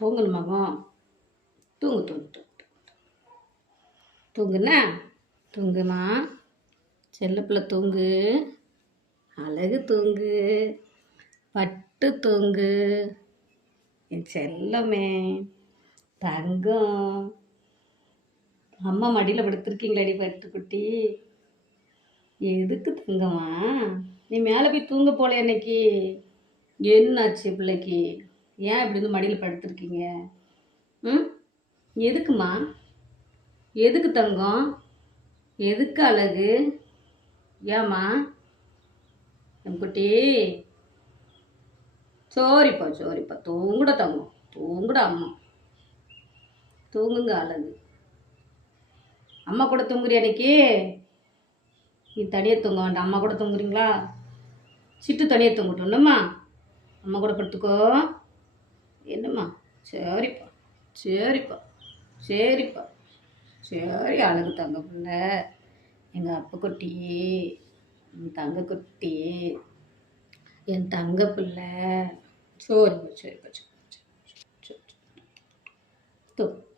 தூங்கணுமாங்க? தூங்கு தூங்கு தூங்கு தூங்குண்ணா. தூங்குமா செல்லப்பிள்ளை, தூங்கு. அழகு தூங்கு. பட்டு தூங்கு என் செல்லமே தங்கம். அம்மா மடியில் படுத்துருக்கீங்களாடி பட்டுக்குட்டி? எதுக்கு தங்கம்மா? நீ மேலே போய் தூங்க போல இன்னைக்கு? என்னாச்சு பிள்ளைக்கு? ஏன் இப்படி வந்து மடியில் படுத்துருக்கீங்க? ம், எதுக்குமா? எதுக்கு தங்கம்? எதுக்கு அழகு? ஏம்மா என் குட்டி? சோரிப்பா சோரிப்பா, தூங்குட தங்கம், தூங்குட அம்மா. தூங்குங்க அழகு. அம்மா கூட தூங்குறியா இன்னைக்கு? நீ தனியாக தூங்க வேண்டாம், அம்மா கூட தூங்குறீங்களா? சிட்டு தனியாக தூங்கட்டும் என்னம்மா? அம்மா கூட படுத்துக்கோ என்னம்மா? சரிப்பா சரிப்பா சரிப்பா. சரி அழகு தங்க பிள்ளை, எங்கள் அப்பா குட்டி, என் தங்க குட்டி, என் தங்க பிள்ளை. சரிப்பா சரிப்பா சரி சரி சரி.